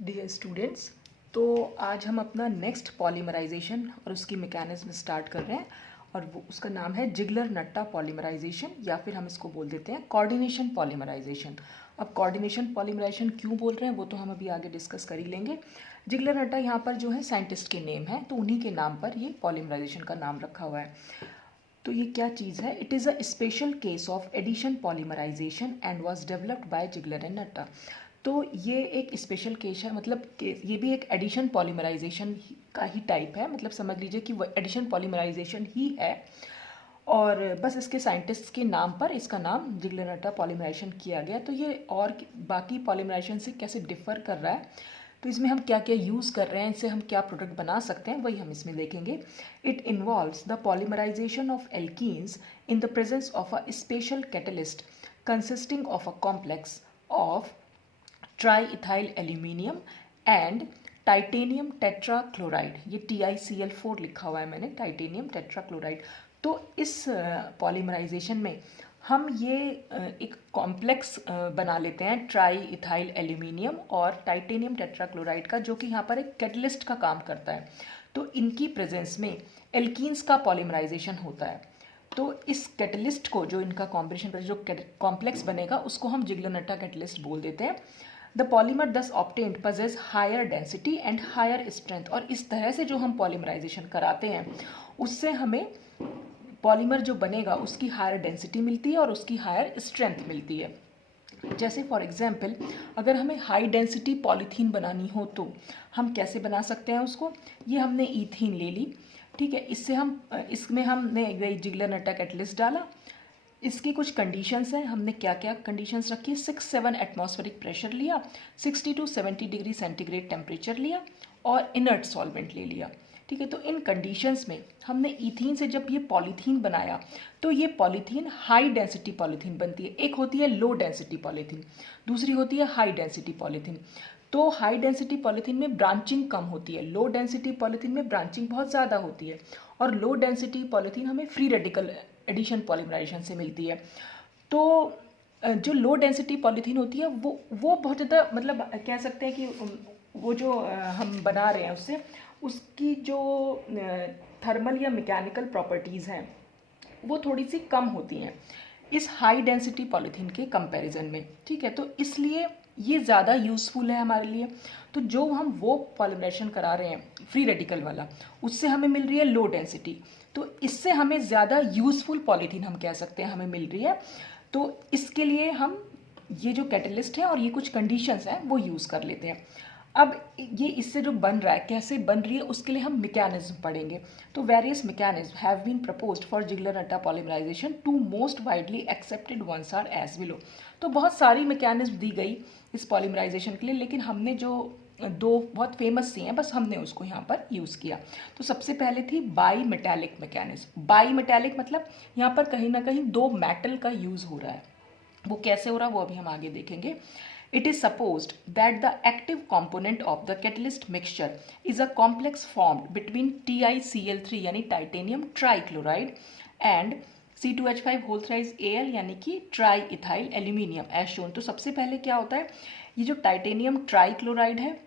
Dear students, तो आज हम अपना नेक्स्ट पॉलीमराइजेशन और उसकी मैकेनिज्म स्टार्ट कर रहे हैं और वो उसका नाम है जिगलर नट्टा पॉलीमराइजेशन, या फिर हम इसको बोल देते हैं कोऑर्डिनेशन पॉलीमराइजेशन। अब कोऑर्डिनेशन पॉलीमराइजेशन क्यों बोल रहे हैं वो तो हम अभी आगे डिस्कस कर ही लेंगे। जिगलर नट्टा यहाँ पर जो है साइंटिस्ट के नेम है, तो उन्हीं के नाम पर ये पॉलीमराइजेशन का नाम रखा हुआ है। तो ये क्या चीज़ है? It is a special case of addition polymerisation and was developed by Ziegler and Natta. तो ये एक स्पेशल केस है, मतलब ये भी एक एडिशन पॉलीमराइजेशन का ही टाइप है, मतलब समझ लीजिए कि वो एडिशन पॉलीमराइजेशन ही है। और बस इसके साइंटिस्ट के नाम पर इसका नाम जिगलर नट्टा पॉलीमराइजेशन किया गया। तो ये और बाकी पॉलीमराइजेशन से कैसे डिफ़र कर रहा है, तो इसमें हम क्या क्या यूज़ कर रहे हैं, इससे हम क्या प्रोडक्ट बना सकते हैं, वही हम इसमें देखेंगे। It involves the polymerisation of alkenes in the presence of a special catalyst consisting of a complex of triethyl aluminium and titanium tetrachloride. ये TiCl4 लिखा हुआ है मैंने, टाइटेनियम टेट्राक्लोराइड। तो इस पॉलीमराइजेशन में हम ये एक कॉम्प्लेक्स बना लेते हैं ट्राईइथाइल एल्यूमिनियम और टाइटेनियम टेट्राक्लोराइड का, जो कि यहाँ पर एक कैटलिस्ट का काम करता है। तो इनकी प्रेजेंस में एल्कीन्स का पॉलीमराइजेशन होता है। तो इस कैटलिस्ट को, जो इनका कॉम्बिनेशन पर जो कॉम्प्लेक्स बनेगा, उसको हम जिगलर नट्टा कैटलिस्ट बोल देते हैं। The polymer thus obtained possess higher density and higher strength. और इस तरह से जो हम पॉलीमराइजेशन कराते हैं उससे हमें पॉलीमर जो बनेगा उसकी हायर डेंसिटी मिलती है और उसकी हायर स्ट्रेंथ मिलती है। जैसे फॉर एग्जांपल, अगर हमें हाई डेंसिटी पॉलीथीन बनानी हो तो हम कैसे बना सकते हैं उसको। ये हमने ईथीन ले ली, ठीक है। इसमें हमने जिगलर नट्टा कैटलिस्ट डाला। इसकी कुछ कंडीशंस हैं, हमने क्या क्या कंडीशंस रखी है। 6-7 एटमॉस्फेरिक प्रेशर लिया, 60 to 70 डिग्री सेंटीग्रेड टेम्परेचर लिया और इनर्ट सॉल्वेंट ले लिया, ठीक है। तो इन कंडीशंस में हमने ईथीन से जब ये पॉलीथीन बनाया तो ये पॉलीथीन हाई डेंसिटी पॉलीथीन बनती है। एक होती है लो डेंसिटी पॉलीथीन, दूसरी होती है हाई डेंसिटी पॉलीथीन। तो हाई डेंसिटी पॉलीथीन में ब्रांचिंग कम होती है, लो डेंसिटी पॉलीथीन में ब्रांचिंग बहुत ज़्यादा होती है। और लो डेंसिटी पॉलीथीन हमें फ्री रेडिकल एडिशन पॉलीमराइजेशन से मिलती है। तो जो लो डेंसिटी पॉलीथीन होती है वो बहुत ज़्यादा, मतलब कह सकते हैं कि वो जो हम बना रहे हैं उससे उसकी जो थर्मल या मैकेनिकल प्रॉपर्टीज़ हैं वो थोड़ी सी कम होती हैं इस हाई डेंसिटी पॉलीथीन के कंपैरिजन में, ठीक है। तो इसलिए ये ज़्यादा यूज़फुल है हमारे लिए। तो जो हम वो पॉलीमराइजेशन करा रहे हैं फ्री रेडिकल वाला, उससे हमें मिल रही है लो डेंसिटी। तो इससे हमें ज़्यादा यूज़फुल पॉलीथीन हम कह सकते हैं हमें मिल रही है। तो इसके लिए हम ये जो कैटलिस्ट है और ये कुछ कंडीशंस हैं वो यूज़ कर लेते हैं। अब ये इससे जो बन रहा है, कैसे बन रही है, उसके लिए हम मैकेनिज्म पढ़ेंगे। तो various mechanism have been proposed for Ziegler Natta polymerisation, two most widely accepted ones are as below. तो बहुत सारी मैकेनिज्म दी गई इस पॉलीमराइजेशन के लिए, लेकिन हमने जो दो बहुत फेमस सी हैं बस हमने उसको यहाँ पर यूज़ किया। तो सबसे पहले थी by metallic mechanism. By metallic मतलब यहाँ पर कहीं ना कहीं दो मेटल का यूज़ हो रहा है। वो कैसे हो रहा है वो अभी हम आगे देखेंगे। It is supposed that the active component of the catalyst mixture is a complex formed between TiCl3 यानी titanium trichloride and C2H5 whole thrice Al यानी कि ट्राईइथाइल एल्यूमिनियम एज शोन। तो सबसे पहले क्या होता है, ये जो टाइटेनियम ट्राइक्लोराइड है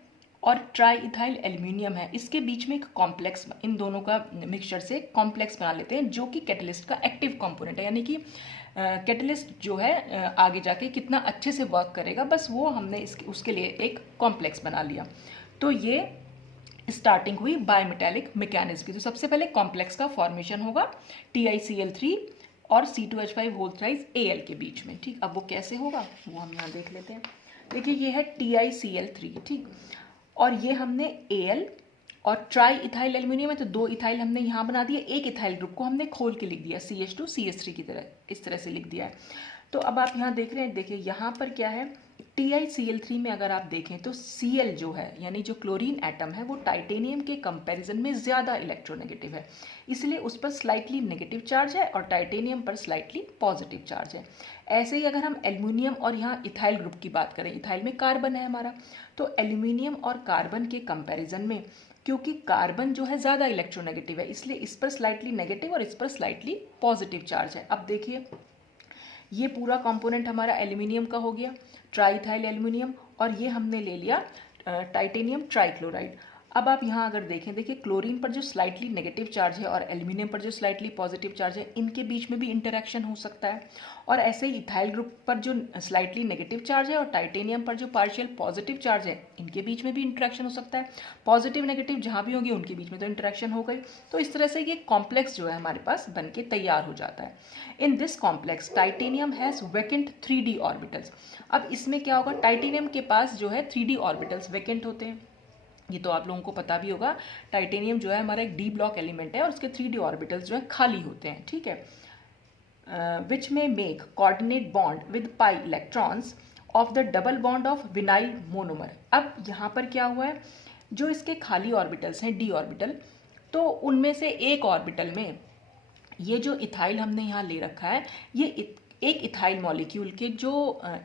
और ट्राईइथाइल एल्यूमिनियम है, इसके बीच में एक कॉम्प्लेक्स, इन दोनों का मिक्सचर से कॉम्प्लेक्स बना लेते हैं जो कि कैटलिस्ट का एक्टिव कंपोनेंट है। यानी कि कैटलिस्ट जो है आगे जाके कितना अच्छे से वर्क करेगा, बस वो हमने उसके लिए एक कॉम्प्लेक्स बना लिया। तो ये स्टार्टिंग हुई बायमेटालिक मैकेनिज्म की। तो सबसे पहले कॉम्प्लेक्स का फॉर्मेशन होगा TiCl3 और C2H5 होल थ्राइस Al के बीच में, ठीक। अब वो कैसे होगा वो हम यहाँ देख लेते हैं। देखिए ये है TiCl3, ठीक, और ये हमने Al और ट्राई इथाइल एल्यूमिनियम है, तो दो इथाइल हमने यहाँ बना दिया, एक इथाइल ग्रुप को हमने खोल के लिख दिया CH2CH3 की तरह, इस तरह से लिख दिया है। तो अब आप यहाँ देख रहे हैं, देखिए यहाँ पर क्या है, TiCl3 में अगर आप देखें तो Cl जो है यानी जो क्लोरीन एटम है वो टाइटेनियम के कंपैरिजन में ज़्यादा इलेक्ट्रोनेगेटिव है, इसलिए उस पर स्लाइटली नेगेटिव चार्ज है और टाइटेनियम पर स्लाइटली पॉजिटिव चार्ज है। ऐसे ही अगर हम एल्यूमिनियम और यहाँ इथाइल ग्रुप की बात करें, इथाइल में कार्बन है हमारा, तो एल्यूमिनियम और कार्बन के कंपैरिजन में क्योंकि कार्बन जो है ज़्यादा इलेक्ट्रोनेगेटिव है, इसलिए इस पर स्लाइटली नेगेटिव और इस पर स्लाइटली पॉजिटिव चार्ज है। अब देखिए ये पूरा कंपोनेंट हमारा एल्यूमिनियम का हो गया, ट्राईइथाइल एल्यूमिनियम, और ये हमने ले लिया टाइटेनियम ट्राइक्लोराइड। अब आप यहाँ अगर देखें, देखिए क्लोरीन पर जो स्लाइटली नेगेटिव चार्ज है और एल्यूमिनियम पर जो स्लाइटली पॉजिटिव चार्ज है, इनके बीच में भी इंटरेक्शन हो सकता है। और ऐसे ही इथाइल ग्रुप पर जो स्लाइटली नेगेटिव चार्ज है और टाइटेनियम पर जो पार्शियल पॉजिटिव चार्ज है, इनके बीच में भी इंटरेक्शन हो सकता है। पॉजिटिव नेगेटिव जहाँ भी होंगे उनके बीच में तो इंटरेक्शन हो गई। तो इस तरह से ये कॉम्प्लेक्स जो है हमारे पास बन के तैयार हो जाता है। In this complex titanium has vacant 3D orbitals. अब इसमें क्या होगा, टाइटेनियम के पास जो है 3D ऑर्बिटल्स वैकेंट होते हैं। ये तो आप लोगों को पता भी होगा, टाइटेनियम जो है हमारा एक डी ब्लॉक एलिमेंट है और उसके 3D ऑर्बिटल्स जो है खाली होते हैं, ठीक है। विच में make coordinate bond with pi electrons of the double bond of vinyl monomer. अब यहाँ पर क्या हुआ है, जो इसके खाली ऑर्बिटल्स हैं डी ऑर्बिटल, तो उनमें से एक ऑर्बिटल में ये जो इथाइल हमने यहाँ ले रखा है, ये एक इथाइल मॉलिक्यूल के जो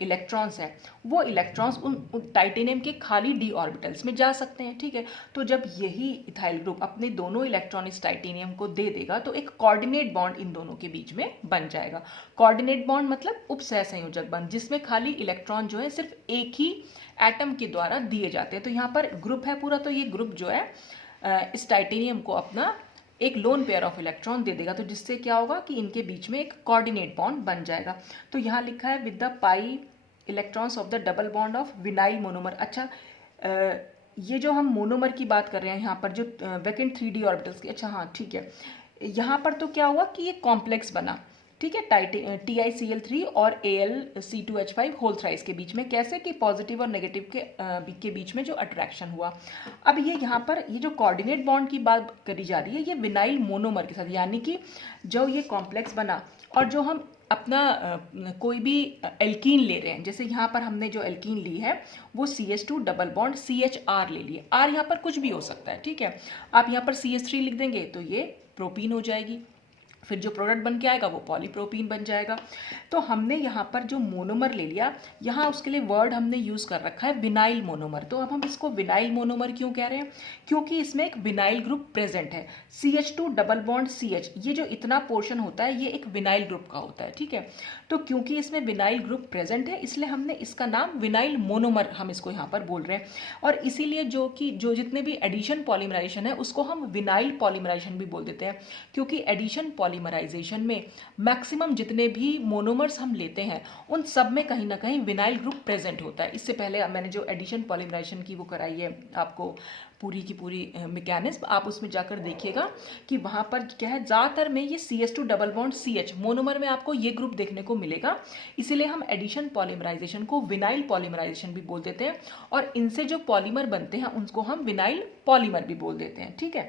इलेक्ट्रॉन्स हैं, वो इलेक्ट्रॉन्स उन टाइटेनियम के खाली डी ऑर्बिटल्स में जा सकते हैं, ठीक है। तो जब यही इथाइल ग्रुप अपने दोनों इलेक्ट्रॉन इस टाइटेनियम को दे देगा तो एक कोऑर्डिनेट बॉन्ड इन दोनों के बीच में बन जाएगा। कोऑर्डिनेट बॉन्ड मतलब उपसह संयोजक बंध, जिसमें खाली इलेक्ट्रॉन जो है सिर्फ एक ही एटम के द्वारा दिए जाते हैं। तो यहाँ पर ग्रुप है पूरा, तो ये ग्रुप जो है इस टाइटेनियम को अपना एक लोन पेयर ऑफ इलेक्ट्रॉन दे देगा, तो जिससे क्या होगा कि इनके बीच में एक कोऑर्डिनेट बॉन्ड बन जाएगा। तो यहाँ लिखा है with the pi electrons of the double bond of vinyl monomer. अच्छा, ये जो हम मोनोमर की बात कर रहे हैं यहाँ पर जो वैकेंट 3D ऑर्बिटल्स की, अच्छा हाँ ठीक है, यहाँ पर तो क्या हुआ कि ये कॉम्प्लेक्स बना, ठीक है, TiCl3 और Al(C2H5) होल थ्राइस के बीच में। कैसे कि पॉजिटिव और नेगेटिव के बीच में जो अट्रैक्शन हुआ। अब ये यहाँ पर ये जो कोऑर्डिनेट बॉन्ड की बात करी जा रही है, ये विनाइल मोनोमर के साथ, यानी कि जो ये कॉम्प्लेक्स बना और जो हम अपना कोई भी एल्कीन ले रहे हैं, जैसे यहाँ पर हमने जो एल्कीन ली है वो CH2 डबल बॉन्ड CHR ले लिए। R यहाँ पर कुछ भी हो सकता है, ठीक है। आप यहाँ पर CH3 लिख देंगे तो ये प्रोपीन हो जाएगी, फिर जो प्रोडक्ट बन के आएगा वो पॉलीप्रोपीन बन जाएगा। तो हमने यहाँ पर जो मोनोमर ले लिया, यहाँ उसके लिए वर्ड हमने यूज़ कर रखा है विनाइल मोनोमर। तो अब हम इसको विनाइल मोनोमर क्यों कह रहे हैं, क्योंकि इसमें एक विनाइल ग्रुप प्रेजेंट है। CH2 डबल बॉन्ड CH, ये जो इतना पोर्शन होता है ये एक विनाइल ग्रुप का होता है, ठीक है। तो क्योंकि इसमें विनाइल ग्रुप प्रेजेंट है इसलिए हमने इसका नाम विनाइल मोनोमर हम इसको यहाँ पर बोल रहे हैं। और इसीलिए जो जितने भी एडिशन पॉलीमराइजेशन है उसको हम विनाइल पॉलीमराइजेशन भी बोल देते हैं, क्योंकि एडिशन पॉलीमराइजेशन में मैक्सिमम जितने भी मोनोमर्स हम लेते हैं उन सब में कहीं ना कहीं विनाइल ग्रुप प्रेजेंट होता है। इससे पहले मैंने जो एडिशन पॉलीमराइजेशन की वो कराई है आपको पूरी की पूरी मैकेनिज्म, आप उसमें जाकर देखिएगा कि वहाँ पर क्या है, ज़्यादातर में ये CH2 double bond CH monomer में आपको ये ग्रुप देखने को मिलेगा। इसीलिए हम एडिशन पॉलीमराइजेशन को विनाइल पॉलीमराइजेशन भी बोल देते हैं और इनसे जो पॉलीमर बनते हैं उनको हम विनाइल पॉलीमर भी बोल देते हैं, ठीक है।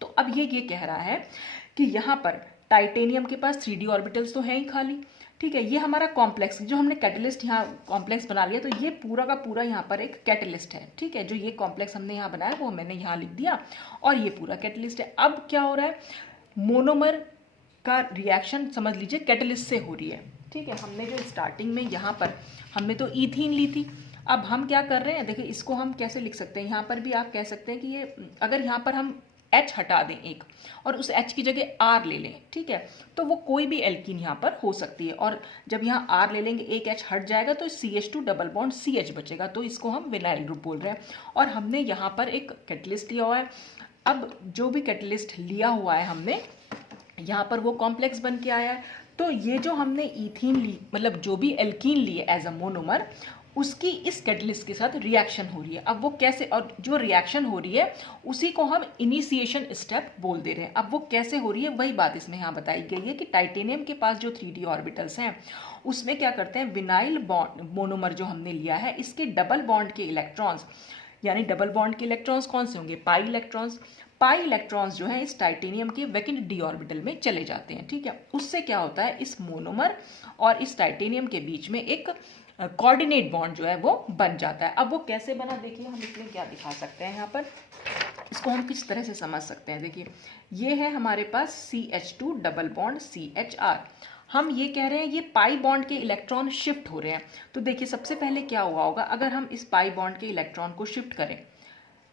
तो अब ये कह रहा है कि यहाँ पर टाइटेनियम के पास 3D ऑर्बिटल्स तो हैं ही खाली, ठीक है। ये हमारा कॉम्प्लेक्स जो हमने कैटलिस्ट यहाँ कॉम्प्लेक्स बना लिया, तो ये पूरा का पूरा यहाँ पर एक कैटलिस्ट है, ठीक है। जो ये कॉम्प्लेक्स हमने यहाँ बनाया वो मैंने यहाँ लिख दिया और ये पूरा कैटलिस्ट है। अब क्या हो रहा है, मोनोमर का रिएक्शन समझ लीजिए कैटलिस्ट से हो रही है, ठीक है। हमने जो स्टार्टिंग में यहाँ पर हमने तो ईथीन ली थी, अब हम क्या कर रहे हैं, देखिए इसको हम कैसे लिख सकते हैं, यहाँ पर भी आप कह सकते हैं कि ये अगर यहाँ पर हम H हटा दें एक और उस H की जगह R ले लें, ठीक है, तो वो कोई भी एल्कीन यहाँ पर हो सकती है। और जब यहाँ R ले लेंगे एक H हट जाएगा तो CH2 डबल बॉन्ड CH बचेगा, तो इसको हम विनाइल ग्रुप बोल रहे हैं। और हमने यहाँ पर एक कैटलिस्ट लिया हुआ है। अब जो भी कैटलिस्ट लिया हुआ है हमने, यहाँ पर वो कॉम्प्लेक्स बन के आया है। तो ये जो हमने ईथीन ली, मतलब जो भी एल्कीन लिए एज अ मोनोमर, उसकी इस कैटलिस्ट के साथ रिएक्शन हो रही है। अब वो कैसे, और जो रिएक्शन हो रही है उसी को हम इनिशिएशन स्टेप बोल दे रहे हैं। अब वो कैसे हो रही है वही बात इसमें यहाँ बताई गई है कि टाइटेनियम के पास जो 3D ऑर्बिटल्स हैं उसमें क्या करते हैं, विनाइल बॉन्ड मोनोमर जो हमने लिया है इसके डबल बॉन्ड के इलेक्ट्रॉन्स, यानी डबल बॉन्ड के इलेक्ट्रॉन्स कौन से होंगे, पाई इलेक्ट्रॉन्स। पाई इलेक्ट्रॉन्स जो है इस टाइटेनियम के वैकेंट डी ऑर्बिटल में चले जाते हैं, ठीक है। उससे क्या होता है, इस मोनोमर और इस टाइटेनियम के बीच में एक कोऑर्डिनेट बॉन्ड जो है वो बन जाता है। अब वो कैसे बना, देखिए हम इसमें क्या दिखा सकते हैं, यहाँ पर इसको हम किस तरह से समझ सकते हैं। देखिए ये है हमारे पास CH2 डबल बॉन्ड CHR, हम ये कह रहे हैं ये पाई बॉन्ड के इलेक्ट्रॉन शिफ्ट हो रहे हैं। तो देखिए सबसे पहले क्या हुआ होगा, अगर हम इस पाई बॉन्ड के इलेक्ट्रॉन को शिफ्ट करें,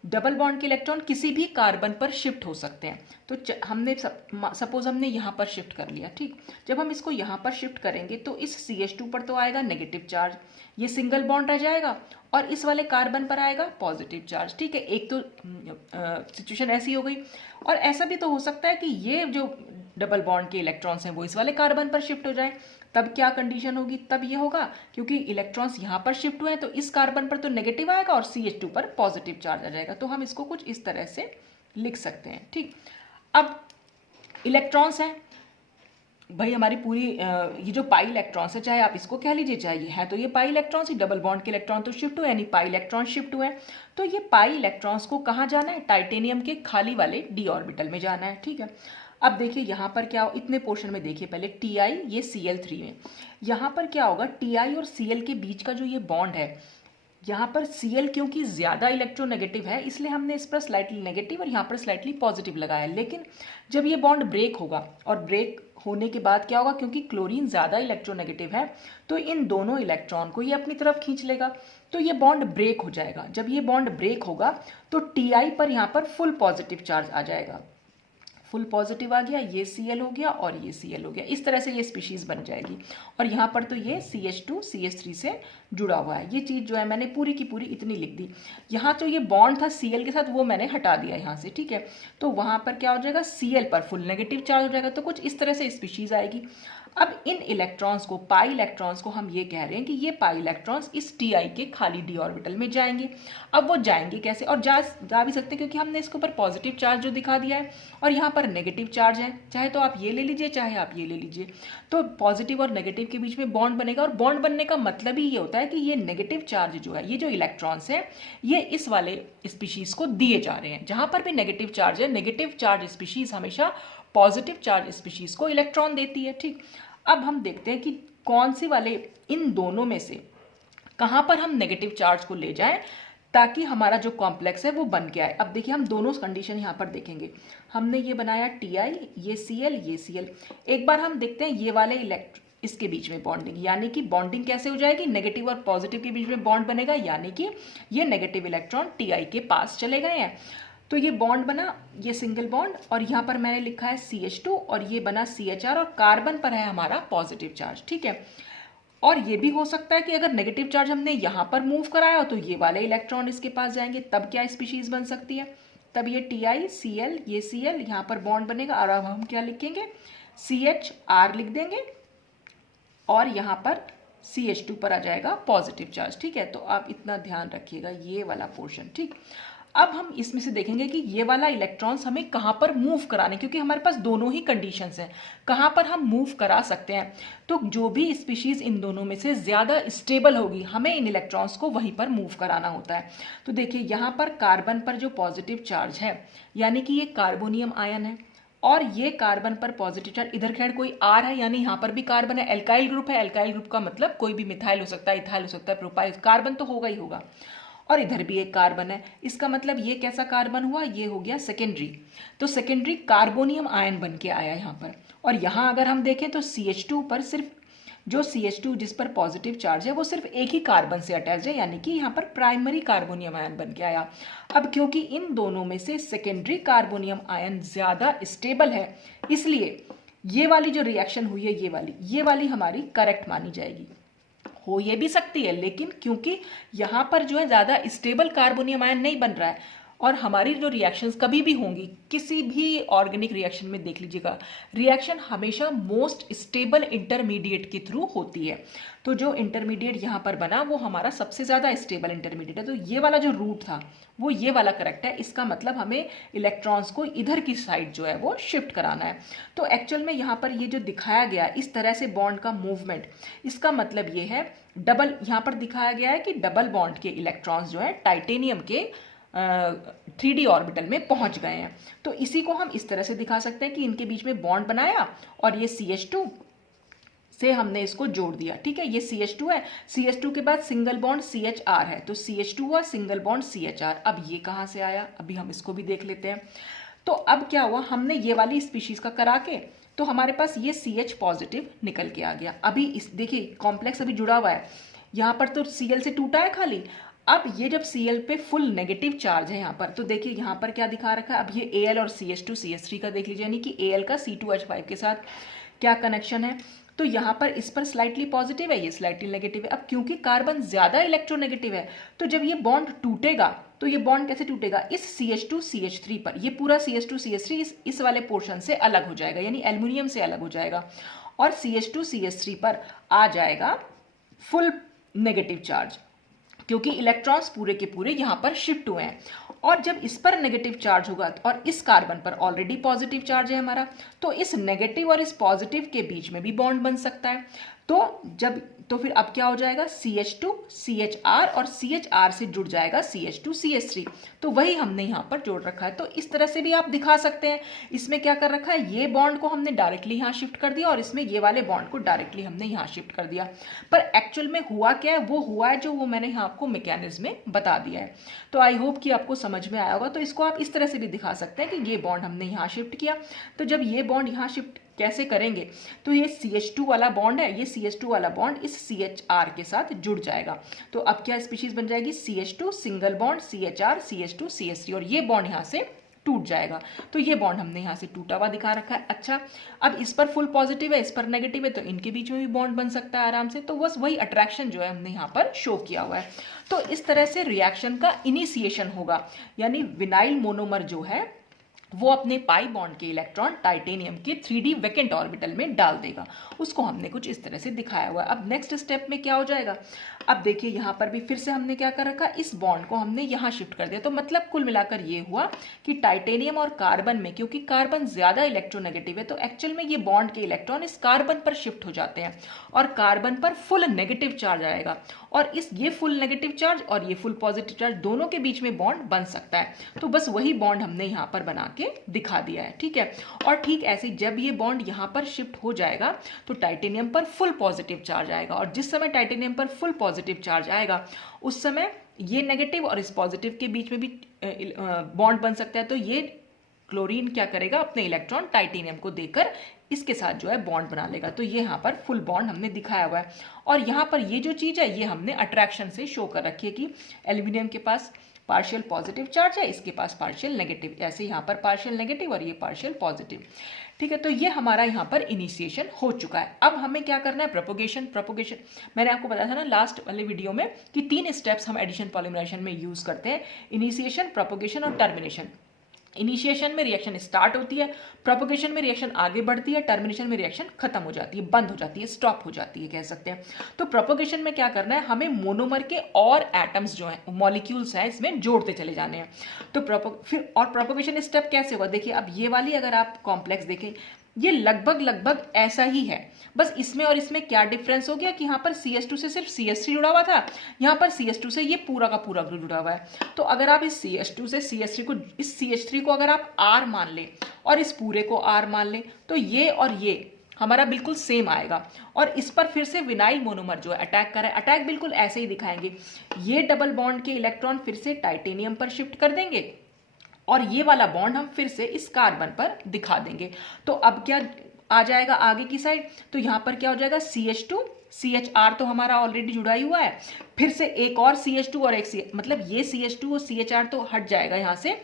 डबल बॉन्ड के इलेक्ट्रॉन किसी भी कार्बन पर शिफ्ट हो सकते हैं। तो हमने सपोज हमने यहाँ पर शिफ्ट कर लिया, ठीक। जब हम इसको यहाँ पर शिफ्ट करेंगे तो इस CH2 पर तो आएगा नेगेटिव चार्ज, ये सिंगल बॉन्ड रह जाएगा, और इस वाले कार्बन पर आएगा पॉजिटिव चार्ज, ठीक है। एक तो सिचुएशन ऐसी हो गई। और ऐसा भी तो हो सकता है कि ये जो डबल बॉन्ड के इलेक्ट्रॉन्स हैं वो इस वाले कार्बन पर शिफ्ट हो जाए। तब क्या कंडीशन होगी? तब ये होगा क्योंकि इलेक्ट्रॉन्स यहाँ पर शिफ्ट हुए हैं तो इस कार्बन पर तो नेगेटिव आएगा और CH2 पर पॉजिटिव चार्ज आ जाएगा। तो हम इसको कुछ इस तरह से लिख सकते हैं, ठीक। अब इलेक्ट्रॉन्स हैं भाई हमारी पूरी ये जो पाई इलेक्ट्रॉन्स है, चाहे आप इसको कह लीजिए चाहे ये है, तो ये पाई इलेक्ट्रॉन्स ही, डबल बॉन्ड के इलेक्ट्रॉन तो शिफ्ट हुए यानी पाई इलेक्ट्रॉन शिफ्ट हुए हैं। तो ये पाई इलेक्ट्रॉन्स को कहाँ जाना है? टाइटेनियम के खाली वाले d ऑर्बिटल में जाना है, ठीक है। अब देखिए यहाँ पर क्या हो, इतने पोर्शन में देखिए पहले Ti, ये Cl3 में, यहाँ पर क्या होगा, Ti और Cl के बीच का जो ये बॉन्ड है, यहाँ पर Cl क्योंकि ज़्यादा इलेक्ट्रोनेगेटिव है इसलिए हमने इस पर स्लाइटली नेगेटिव और यहाँ पर स्लाइटली पॉजिटिव लगाया। लेकिन जब ये बॉन्ड ब्रेक होगा, और ब्रेक होने के बाद क्या होगा, क्योंकि क्लोरीन ज़्यादा इलेक्ट्रोनेगेटिव है तो इन दोनों इलेक्ट्रॉन को ये अपनी तरफ खींच लेगा, तो ये बॉन्ड ब्रेक हो जाएगा। जब ये बॉन्ड ब्रेक होगा तो Ti पर यहाँ पर फुल पॉजिटिव चार्ज आ जाएगा, फुल पॉजिटिव आ गया, ये Cl हो गया और ये Cl हो गया। इस तरह से ये स्पीशीज बन जाएगी। और यहाँ पर तो ये CH2 CH3 से जुड़ा हुआ है। ये चीज़ जो है मैंने पूरी की पूरी इतनी लिख दी। यहाँ तो ये बॉन्ड था Cl के साथ वो मैंने हटा दिया यहाँ से, ठीक है। तो वहाँ पर क्या हो जाएगा, Cl पर फुल नेगेटिव चार्ज हो जाएगा। तो कुछ इस तरह से स्पीशीज आएगी। अब इन इलेक्ट्रॉन्स को, पाई इलेक्ट्रॉन्स को हम ये कह रहे हैं कि ये पाई इलेक्ट्रॉन्स इस Ti के खाली d ऑर्बिटल में जाएंगे। अब वो जाएंगे कैसे, और जा भी सकते हैं क्योंकि हमने इसके ऊपर पॉजिटिव चार्ज जो दिखा दिया है और यहाँ पर नेगेटिव चार्ज है। चाहे तो आप ये ले लीजिए चाहे आप ये ले लीजिए, तो पॉजिटिव और नेगेटिव के बीच में बॉन्ड बनेगा। और बॉन्ड बनने का मतलब ही ये होता है कि ये नेगेटिव चार्ज जो है, ये जो इलेक्ट्रॉन्स है ये इस वाले स्पीशीज को दिए जा रहे हैं। जहाँ पर भी नेगेटिव चार्ज है, नेगेटिव चार्ज स्पीशीज हमेशा पॉजिटिव चार्ज स्पीशीज को इलेक्ट्रॉन देती है, ठीक। अब हम देखते हैं कि कौन सी वाले इन दोनों में से कहाँ पर हम नेगेटिव चार्ज को ले जाएं ताकि हमारा जो कॉम्प्लेक्स है वो बन के आए। अब देखिए हम दोनों कंडीशन यहाँ पर देखेंगे। हमने ये बनाया Ti, ये Cl, ये Cl। एक बार हम देखते हैं ये वाले इसके बीच में बॉन्डिंग, यानी कि बॉन्डिंग कैसे हो जाएगी, नेगेटिव और पॉजिटिव के बीच में बॉन्ड बनेगा, यानी कि ये नेगेटिव इलेक्ट्रॉन Ti के पास चले गए हैं। तो ये बॉन्ड बना, ये सिंगल बॉन्ड, और यहाँ पर मैंने लिखा है CH2 और ये बना CHR और कार्बन पर है हमारा पॉजिटिव चार्ज, ठीक है। और ये भी हो सकता है कि अगर नेगेटिव चार्ज हमने यहाँ पर मूव कराया तो ये वाले इलेक्ट्रॉन इसके पास जाएंगे, तब क्या स्पीशीज बन सकती है, तब ये Ti, Cl, ये Cl, यहाँ पर बॉन्ड बनेगा। और अब हम क्या लिखेंगे, CHR लिख देंगे और यहाँ पर CH2 पर आ जाएगा पॉजिटिव चार्ज, ठीक है। तो आप इतना ध्यान रखिएगा ये वाला पोर्शन, ठीक। अब हम इसमें से देखेंगे कि ये वाला इलेक्ट्रॉन्स हमें कहाँ पर मूव कराने, क्योंकि हमारे पास दोनों ही कंडीशंस हैं, कहाँ पर हम मूव करा सकते हैं। तो जो भी स्पीशीज इन दोनों में से ज़्यादा स्टेबल होगी हमें इन इलेक्ट्रॉन्स को वहीं पर मूव कराना होता है। तो देखिए यहाँ पर कार्बन पर जो पॉजिटिव चार्ज है, यानी कि ये कार्बोनियम आयन है, और ये कार्बन पर पॉजिटिव चार्ज, इधर खैर कोई R है यानी यहाँ पर भी कार्बन है, एल्काइल ग्रुप है। एल्काइल ग्रुप का मतलब कोई भी मिथाइल हो सकता है, इथाइल हो सकता है, प्रोपाइल, कार्बन तो होगा ही होगा। और इधर भी एक कार्बन है, इसका मतलब ये कैसा कार्बन हुआ, ये हो गया सेकेंडरी। तो सेकेंडरी कार्बोनियम आयन बन के आया यहाँ पर। और यहाँ अगर हम देखें तो CH2 पर सिर्फ जो CH2 जिस पर पॉजिटिव चार्ज है वो सिर्फ एक ही कार्बन से अटैच है, यानी कि यहाँ पर प्राइमरी कार्बोनियम आयन बन के आया। अब क्योंकि इन दोनों में से सेकेंडरी कार्बोनियम आयन ज़्यादा स्टेबल है, इसलिए ये वाली जो रिएक्शन हुई है ये वाली हमारी करेक्ट मानी जाएगी। हो ये भी सकती है, लेकिन क्योंकि यहाँ पर जो है ज़्यादा स्टेबल कार्बोनियम आयन नहीं बन रहा है, और हमारी जो रिएक्शंस कभी भी होंगी किसी भी ऑर्गेनिक रिएक्शन में देख लीजिएगा, रिएक्शन हमेशा मोस्ट स्टेबल इंटरमीडिएट के थ्रू होती है। तो जो इंटरमीडिएट यहाँ पर बना वो हमारा सबसे ज़्यादा स्टेबल इंटरमीडिएट है। तो ये वाला जो रूट था वो ये वाला करेक्ट है। इसका मतलब हमें इलेक्ट्रॉन्स को इधर की साइड जो है वो शिफ्ट कराना है। तो एक्चुअल में यहाँ पर ये जो दिखाया गया इस तरह से बॉन्ड का मूवमेंट, इसका मतलब ये है डबल, यहाँ पर दिखाया गया है कि डबल बॉन्ड के इलेक्ट्रॉन्स जो है टाइटेनियम के 3D ऑर्बिटल में पहुंच गए हैं। तो इसी को हम इस तरह से दिखा सकते हैं कि इनके बीच में बॉन्ड बनाया और ये CH2 से हमने इसको जोड़ दिया, ठीक है। ये CH2 है, CH2 के बाद सिंगल बॉन्ड CHR है, तो CH2 हुआ, सिंगल बॉन्ड CHR। अब ये कहाँ से आया, अभी हम इसको भी देख लेते हैं। तो अब क्या हुआ, हमने ये वाली स्पीशीज का करा के तो हमारे पास ये CH पॉजिटिव निकल के आ गया। अभी इस देखिए कॉम्प्लेक्स अभी जुड़ा हुआ है, यहाँ पर तो Cl से टूटा है खाली, अब ये जब Cl पे फुल नेगेटिव चार्ज है यहाँ पर, तो देखिए यहाँ पर क्या दिखा रखा है, अब ये Al और CH2CH3 का देख लीजिए, यानी कि Al का C2H5 के साथ क्या कनेक्शन है। तो यहाँ पर इस पर स्लाइटली पॉजिटिव है, ये स्लाइटली नेगेटिव है। अब क्योंकि कार्बन ज्यादा इलेक्ट्रोनेगेटिव है, तो जब ये बॉन्ड टूटेगा तो ये बॉन्ड कैसे टूटेगा, इस CH2CH3 पर। ये पूरा CH2CH3 इस वाले पोर्शन से अलग हो जाएगा, यानी एल्युमिनियम से अलग हो जाएगा, और CH2CH3 पर आ जाएगा फुल नेगेटिव चार्ज, क्योंकि इलेक्ट्रॉन्स पूरे के पूरे यहाँ पर शिफ्ट हुए हैं। और जब इस पर नेगेटिव चार्ज होगा और इस कार्बन पर ऑलरेडी पॉजिटिव चार्ज है हमारा, तो इस नेगेटिव और इस पॉजिटिव के बीच में भी बॉन्ड बन सकता है। तो फिर अब क्या हो जाएगा, CH2 CHR और CHR से जुड़ जाएगा CH2 CH3। तो वही हमने यहाँ पर जोड़ रखा है। तो इस तरह से भी आप दिखा सकते हैं। इसमें क्या कर रखा है, ये बॉन्ड को हमने डायरेक्टली यहाँ शिफ्ट कर दिया और इसमें ये वाले बॉन्ड को डायरेक्टली हमने यहाँ शिफ्ट कर दिया। पर एक्चुअल में हुआ क्या है, वो हुआ है जो वो मैंने यहाँ आपको मैकेनिज्म में बता दिया है। तो आई होप कि आपको समझ में आया होगा। तो इसको आप इस तरह से भी दिखा सकते हैं कि ये बॉन्ड हमने यहाँ शिफ्ट किया, तो जब ये बॉन्ड यहाँ शिफ्ट कैसे करेंगे, तो ये CH2 वाला बॉन्ड है, ये CH2 वाला बॉन्ड इस CHR के साथ जुड़ जाएगा। तो अब क्या स्पीशीज बन जाएगी, CH2 single bond CHR CH2 CH3, और ये बॉन्ड यहाँ से टूट जाएगा। तो ये बॉन्ड हमने यहाँ से टूटा हुआ दिखा रखा है। अच्छा, अब इस पर फुल पॉजिटिव है, इस पर नेगेटिव है, तो इनके बीच में भी बॉन्ड बन सकता है आराम से। तो बस वही अट्रैक्शन जो है हमने यहाँ पर शो किया हुआ है। तो इस तरह से रिएक्शन का इनिशिएशन होगा, यानी विनाइल मोनोमर जो है वो अपने पाई बॉन्ड के इलेक्ट्रॉन टाइटेनियम के 3D वैकेंट ऑर्बिटल में डाल देगा। उसको हमने कुछ इस तरह से दिखाया हुआ है। अब नेक्स्ट स्टेप में क्या हो जाएगा, अब देखिए यहाँ पर भी फिर से हमने क्या कर रखा, इस बॉन्ड को हमने यहाँ शिफ्ट कर दिया। तो मतलब कुल मिलाकर ये हुआ कि टाइटेनियम और कार्बन में, क्योंकि कार्बन ज्यादा इलेक्ट्रोनेगेटिव है, तो एक्चुअल में ये बॉन्ड के इलेक्ट्रॉन इस कार्बन पर शिफ्ट हो जाते हैं और कार्बन पर फुल नेगेटिव चार्ज आएगा, और ये फुल नेगेटिव चार्ज और ये फुल पॉजिटिव चार्ज दोनों के बीच में बॉन्ड बन सकता है। तो बस वही बॉन्ड हमने यहाँ पर बना के दिखा दिया है, ठीक है। और ठीक ऐसे जब ये बॉन्ड यहाँ पर शिफ्ट हो जाएगा तो टाइटेनियम पर फुल पॉजिटिव चार्ज आएगा, और जिस समय टाइटेनियम पर फुल पॉजिटिव चार्ज आएगा उस समय ये नेगेटिव और इस पॉजिटिव के बीच में भी बॉन्ड बन सकता है। तो ये क्लोरीन क्या करेगा, अपने इलेक्ट्रॉन टाइटेनियम को देकर इसके साथ जो है बॉन्ड बना लेगा। तो ये यहाँ पर फुल बॉन्ड हमने दिखाया हुआ है। और यहाँ पर ये जो चीज़ है ये हमने अट्रैक्शन से शो कर रखी है कि एल्यूमिनियम के पास पार्शियल पॉजिटिव चार्ज है, इसके पास पार्शियल नेगेटिव, ऐसे यहाँ पर पार्शियल नेगेटिव और ये पार्शियल पॉजिटिव, ठीक है। तो ये हमारा यहाँ पर इनिशिएशन हो चुका है। अब हमें क्या करना है, प्रोपोगेशन मैंने आपको बताया था ना लास्ट वाले वीडियो में कि 3 स्टेप्स हम एडिशन पॉलीमराइजेशन में यूज करते हैं, इनिशिएशन, प्रोपोगेशन और टर्मिनेशन। इनिशिएशन में रिएक्शन स्टार्ट होती है, प्रोपोगेशन में रिएक्शन आगे बढ़ती है, टर्मिनेशन में रिएक्शन खत्म हो जाती है, बंद हो जाती है, स्टॉप हो जाती है कह सकते हैं। तो प्रोपोगेशन में क्या करना है, हमें मोनोमर के और एटम्स जो हैं, मॉलिक्यूल्स हैं, इसमें जोड़ते चले जाने हैं। तो प्रोपोगेशन स्टेप कैसे हुआ, देखिए अब ये वाली अगर आप कॉम्प्लेक्स देखें, ये लगभग ऐसा ही है, बस इसमें और इसमें क्या डिफरेंस हो गया कि यहाँ पर CH2 से सिर्फ CH3 जुड़ा हुआ था, यहाँ पर CH2 से ये पूरा का पूरा ग्रुप जुड़ा हुआ है। तो अगर आप इस CH2 से इस CH3 को अगर आप R मान लें और इस पूरे को R मान लें, तो ये और ये हमारा बिल्कुल सेम आएगा। और इस पर फिर से विनाइल मोनोमर जो है अटैक कर रहा है, अटैक बिल्कुल ऐसे ही दिखाएंगे। ये डबल बॉन्ड के इलेक्ट्रॉन फिर से टाइटेनियम पर शिफ्ट कर देंगे और ये वाला बॉन्ड हम फिर से इस कार्बन पर दिखा देंगे। तो अब क्या आ जाएगा आगे की साइड, तो यहाँ पर क्या हो जाएगा, CH2 CHR तो हमारा ऑलरेडी जुड़ा ही हुआ है, फिर से एक और CH2 और एक मतलब ये CH2 और CHR तो हट जाएगा यहाँ से।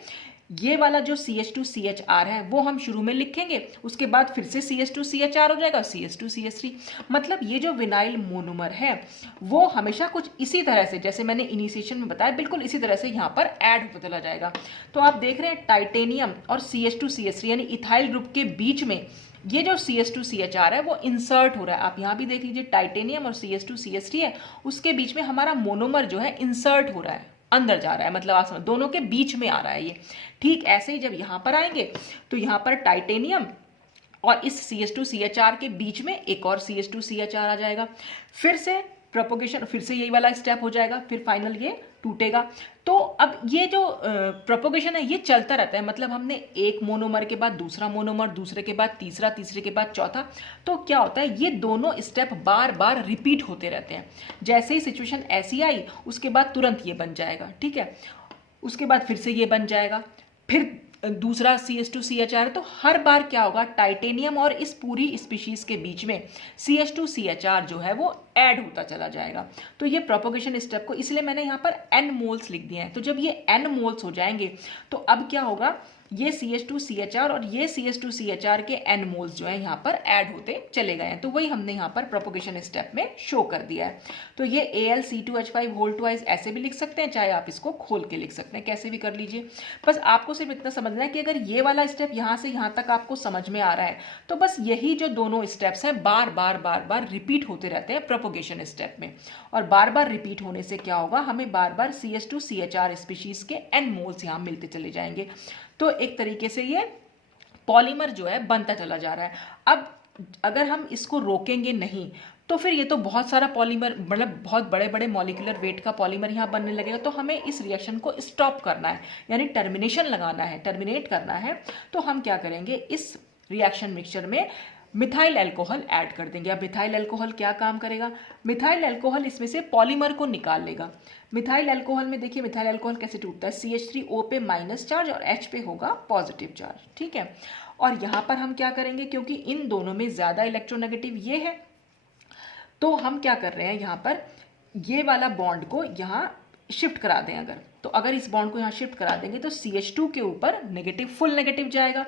ये वाला जो CH2 CHR है वो हम शुरू में लिखेंगे, उसके बाद फिर से CH2 CHR हो जाएगा, CH2 CH3। मतलब ये जो विनाइल मोनोमर है वो हमेशा कुछ इसी तरह से, जैसे मैंने इनिशिएशन में बताया, बिल्कुल इसी तरह से यहाँ पर ऐड होता चला जाएगा। तो आप देख रहे हैं टाइटेनियम और CH2 CH3 यानी इथाइल ग्रुप के बीच में ये जो CH2 CHR है वो इंसर्ट हो रहा है। आप यहाँ भी देख लीजिए, टाइटेनियम और CH2 CH3 है, उसके बीच में हमारा मोनोमर जो है इंसर्ट हो रहा है, अंदर जा रहा है, मतलब आप समझ, दोनों के बीच में आ रहा है ये। ठीक ऐसे ही जब यहाँ पर आएंगे तो यहाँ पर टाइटेनियम और इस CH2 CHR के बीच में एक और CH2 CHR आ जाएगा, फिर से प्रोपोगेशन, फिर से यही वाला स्टेप हो जाएगा, फिर फाइनल ये टूटेगा। तो अब ये जो प्रोपोगेशन है ये चलता रहता है, मतलब हमने एक मोनोमर के बाद दूसरा मोनोमर, दूसरे के बाद तीसरा, तीसरे के बाद चौथा। तो क्या होता है, ये दोनों स्टेप बार बार रिपीट होते रहते हैं। जैसे ही सिचुएशन ऐसी आई उसके बाद तुरंत ये बन जाएगा, ठीक है, उसके बाद फिर से ये बन जाएगा, फिर दूसरा CH2CHR है, तो हर बार क्या होगा, टाइटेनियम और इस पूरी स्पीशीज के बीच में CH2CHR जो है वो ऐड होता चला जाएगा। तो ये प्रोपोगेशन स्टेप को, इसलिए मैंने यहाँ पर n मोल्स लिख दिए हैं। तो जब ये n मोल्स हो जाएंगे तो अब क्या होगा, ये CH2CHR और ये CH2CHR के n मोल्स जो है यहाँ पर ऐड होते चले गए हैं। तो वही हमने यहाँ पर प्रोपोगेशन स्टेप में शो कर दिया है। तो ये AlC2H5 होल ट्वाइस ऐसे भी लिख सकते हैं, चाहे आप इसको खोल के लिख सकते हैं, कैसे भी कर लीजिए। बस आपको सिर्फ इतना समझना है कि अगर ये वाला स्टेप यहाँ से यहाँ तक आपको समझ में आ रहा है तो बस यही जो दोनों स्टेप्स हैं बार बार रिपीट होते रहते हैं प्रोपोगेशन स्टेप में। और बार बार रिपीट होने से क्या होगा, हमें बार बार CH2CHR स्पीशीज के n मोल्स यहाँ मिलते चले जाएंगे। तो एक तरीके से ये पॉलीमर जो है बनता चला जा रहा है। अब अगर हम इसको रोकेंगे नहीं तो फिर ये तो बहुत सारा पॉलीमर, मतलब बहुत बड़े बड़े मॉलिक्यूलर वेट का पॉलीमर यहाँ बनने लगेगा। तो हमें इस रिएक्शन को स्टॉप करना है, यानी टर्मिनेशन लगाना है, टर्मिनेट करना है। तो हम क्या करेंगे, इस रिएक्शन मिक्सचर में मिथाइल अल्कोहल ऐड कर देंगे। अब मिथाइल अल्कोहल क्या काम करेगा, मिथाइल अल्कोहल इसमें से पॉलीमर को निकाल लेगा। मिथाइल अल्कोहल में देखिए, मिथाइल अल्कोहल कैसे टूटता है, CH3O पे माइनस चार्ज और H पे होगा पॉजिटिव चार्ज, ठीक है। और यहाँ पर हम क्या करेंगे, क्योंकि इन दोनों में ज़्यादा इलेक्ट्रोनेगेटिव ये है, तो हम क्या कर रहे हैं, यहाँ पर ये वाला बॉन्ड को यहाँ शिफ्ट करा दें। अगर इस बॉन्ड को यहाँ शिफ्ट करा देंगे तो CH2 के ऊपर नेगेटिव, फुल नेगेटिव जाएगा।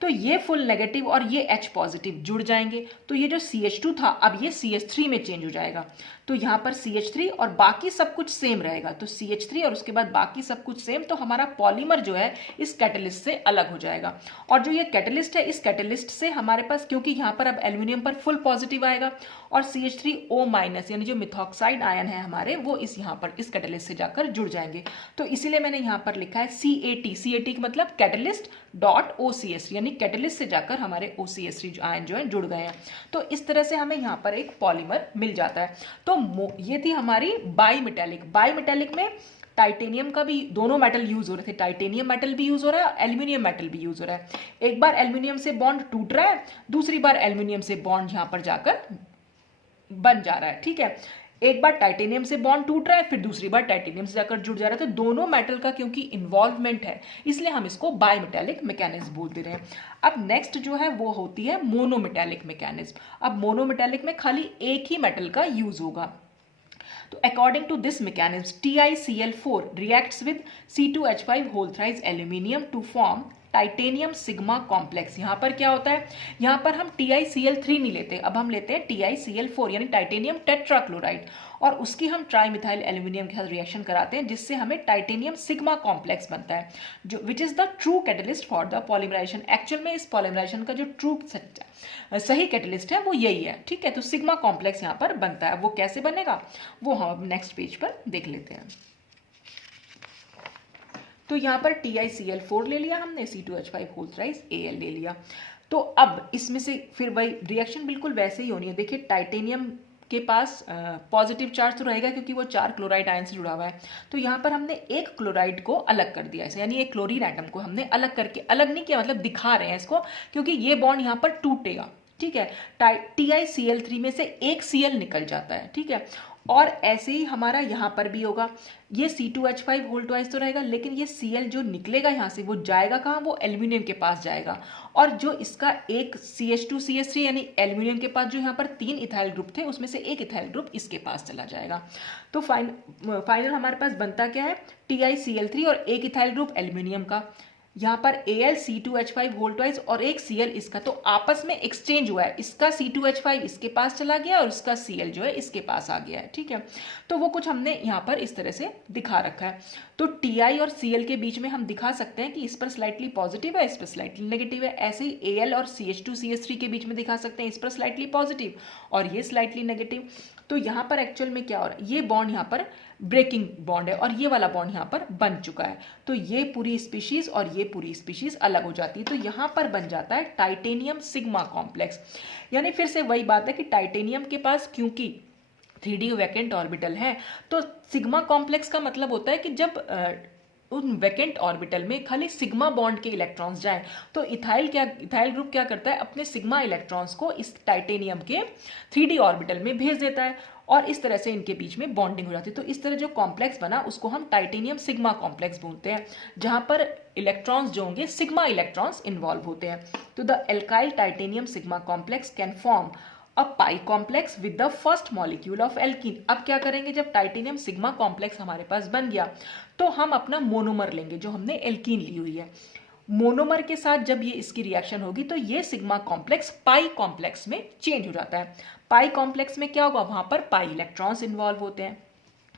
तो ये फुल नेगेटिव और ये H पॉजिटिव जुड़ जाएंगे। तो ये जो CH2 था अब ये CH3 में चेंज हो जाएगा। तो यहाँ पर CH3 और बाकी सब कुछ सेम रहेगा। तो CH3 और उसके बाद बाकी सब कुछ सेम। तो हमारा पॉलीमर जो है इस कैटलिस्ट से अलग हो जाएगा। और जो ये कैटलिस्ट है, इस कैटलिस्ट से हमारे पास, क्योंकि यहाँ पर अब एल्यूमिनियम पर फुल पॉजिटिव आएगा और CH3O माइनस यानी जो मिथॉक्साइड आयन है हमारे, वो इस यहाँ पर इस कैटलिस्ट से जाकर जुड़ जाएंगे। तो इसीलिए मैंने यहाँ पर लिखा है CAT का मतलब कैटलिस्ट डॉट OCH3, यानी कैटलिस्ट से जाकर हमारे OCH3 आयन जो है जुड़ गए हैं। तो इस तरह से हमें यहाँ पर एक पॉलीमर मिल जाता है। तो ये थी हमारी बाईमेटालिक में टाइटेनियम का भी, दोनों मेटल यूज हो रहे थे, टाइटेनियम मेटल भी यूज हो रहा है, एल्यूमिनियम मेटल भी यूज हो रहा है। एक बार एल्यूमिनियम से बॉन्ड टूट रहा है, दूसरी बार एल्यूमिनियम से बॉन्ड यहाँ पर जाकर बन जा रहा है, ठीक है। एक बार टाइटेनियम से बॉन्ड टूट रहा है, फिर दूसरी बार टाइटेनियम से जाकर जुड़ जा रहा है। तो दोनों मेटल का क्योंकि इन्वॉल्वमेंट है, इसलिए हम इसको बाईमेटालिक मैकेनिज्म बोलते रहे हैं। अब नेक्स्ट जो है वो होती है मोनोमेटालिक मैकेनिज्म। अब मोनोमेटालिक में खाली एक ही मेटल का यूज होगा। तो according to this mechanism TiCl4 reacts with C2H5 whole thrice aluminium to form titanium sigma complex. यहाँ पर क्या होता है, यहाँ पर हम TiCl3 नहीं लेते, अब हम लेते हैं TiCl4 यानी टाइटेनियम टेट्राक्लोराइड, और उसकी हम ट्राईमिथाइल एल्यूमिनियम के साथ रिएक्शन कराते हैं, जिससे हमें टाइटेनियम सिग्मा कॉम्प्लेक्स बनता है, जो which is the true catalyst for the polymerisation. Actual में इस पॉलीमराइजेशन का जो ट्रू सही कैटलिस्ट है वो यही है, ठीक है। तो सिग्मा कॉम्प्लेक्स यहाँ पर बनता है। वो कैसे बनेगा वो हम नेक्स्ट पेज पर देख लेते हैं। तो यहाँ पर TiCl4 ले लिया हमने, C2H5 होल थ्राइस Al ले लिया। तो अब इसमें से फिर वही रिएक्शन बिल्कुल वैसे ही होनी है। देखिए टाइटेनियम के पास पॉजिटिव चार्ज तो रहेगा क्योंकि वो 4 क्लोराइड आयन से जुड़ा हुआ है। तो यहाँ पर हमने एक क्लोराइड को अलग कर दिया ऐसे, यानी एक क्लोरीन एटम को हमने अलग करके, अलग नहीं किया मतलब दिखा रहे हैं इसको, क्योंकि ये बॉन्ड यहाँ पर टूटेगा, ठीक है। TiCl3 में से एक Cl निकल जाता है, ठीक है। और ऐसे ही हमारा यहाँ पर भी होगा, ये C2H5 होल ट्वाइस तो रहेगा, लेकिन ये Cl जो निकलेगा यहाँ से वो जाएगा कहाँ, वो एल्यूमिनियम के पास जाएगा। और जो इसका एक CH2CH3 यानी एल्यूमिनियम के पास जो यहाँ पर 3 इथाइल ग्रुप थे, उसमें से एक इथाइल ग्रुप इसके पास चला जाएगा। तो फाइनल हमारे पास बनता क्या है, TiCl3 और एक इथाइल ग्रुप एल्यूमिनियम का, यहाँ पर AlC2H5 होल ट्वाइस और एक Cl इसका, तो आपस में एक्सचेंज हुआ है, इसका C2H5 इसके पास चला गया और इसका Cl जो है इसके पास आ गया है, ठीक है। तो वो कुछ हमने यहाँ पर इस तरह से दिखा रखा है। तो Ti और Cl के बीच में हम दिखा सकते हैं कि इस पर स्लाइटली पॉजिटिव है, इस पर स्लाइटली नेगेटिव है। ऐसे ही Al और CH2CH3 के बीच में दिखा सकते हैं, इस पर स्लाइटली पॉजिटिव और ये स्लाइटली नेगेटिव। तो यहाँ पर एक्चुअल में क्या हो रहा है, ये बॉन्ड यहाँ पर ब्रेकिंग बॉन्ड है और ये वाला बॉन्ड यहाँ पर बन चुका है। तो ये पूरी स्पीशीज और ये पूरी स्पीशीज अलग हो जाती है। तो यहाँ पर बन जाता है टाइटेनियम सिग्मा कॉम्प्लेक्स। यानी फिर से वही बात है कि टाइटेनियम के पास क्योंकि 3D वैकेंट ऑर्बिटल है, तो सिग्मा कॉम्प्लेक्स का मतलब होता है कि जब उन वैकेंट ऑर्बिटल में खाली सिग्मा बॉन्ड के इलेक्ट्रॉन्स जाएं, तो इथाइल ग्रुप क्या करता है, अपने सिग्मा इलेक्ट्रॉन्स को इस टाइटेनियम के 3D ऑर्बिटल में भेज देता है। और इस तरह से इनके बीच में बॉन्डिंग हो जाती है। तो इस तरह जो कॉम्प्लेक्स बना उसको हम टाइटेनियम सिग्मा कॉम्प्लेक्स बोलते हैं, जहां पर इलेक्ट्रॉन्स जो होंगे सिग्मा इलेक्ट्रॉन्स इन्वॉल्व होते हैं। तो the alkyl titanium sigma complex can form a pi complex with the first molecule of alkene. अब क्या करेंगे, जब टाइटेनियम सिग्मा कॉम्प्लेक्स हमारे पास बन गया तो हम अपना मोनोमर लेंगे जो हमने एल्कीन ली हुई है। मोनोमर के साथ जब ये इसकी रिएक्शन होगी तो ये सिग्मा कॉम्प्लेक्स पाई कॉम्प्लेक्स में चेंज हो जाता है। पाई कॉम्प्लेक्स में क्या होगा, वहां पर पाई इलेक्ट्रॉन्स इन्वॉल्व होते हैं।